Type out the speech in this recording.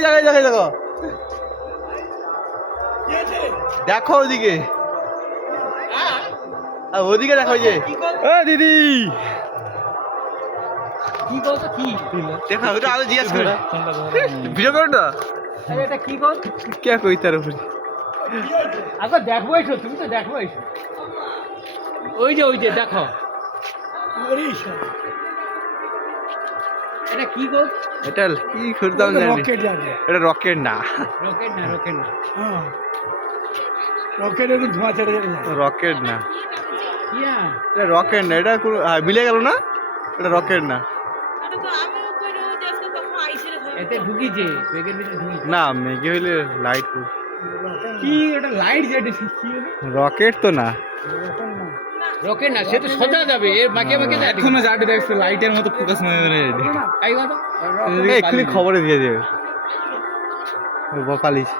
দেখো দেখো দেখো ওদিকে ওদিকে দেখো যে দিদি কি বলতো কি দেখো ওটা আরো জিজ্ঞেস করি ভিডিও করো না এটা কি কর কে কই তার উপরে আগে দেখো এসো তুমি তো দেখো এসো ওই যে দেখো এটা কি গো এটা কি করতাম জানি এটা রকেট না রকেট না হ্যাঁ রকেট একটু ধোঁয়া ছেড়ে যাবে রকেট না ইয়া এটা রকেট না এটা কোনো মিলে গেল না এটা রকেট না এতে ঢুকিছে বেগের ভিতরে ঢুকিছে না মেঘে হইলে লাইট কি এটা লাইট যেটা রকেট তো না রকেট না সে তো সোজা যাবে এর বাকি এখনো যাবে দেখছো লাইটের মতো ফোকাস মারে তাই কথা এক্ষুনি খবরে দিয়ে দেবে বকালিস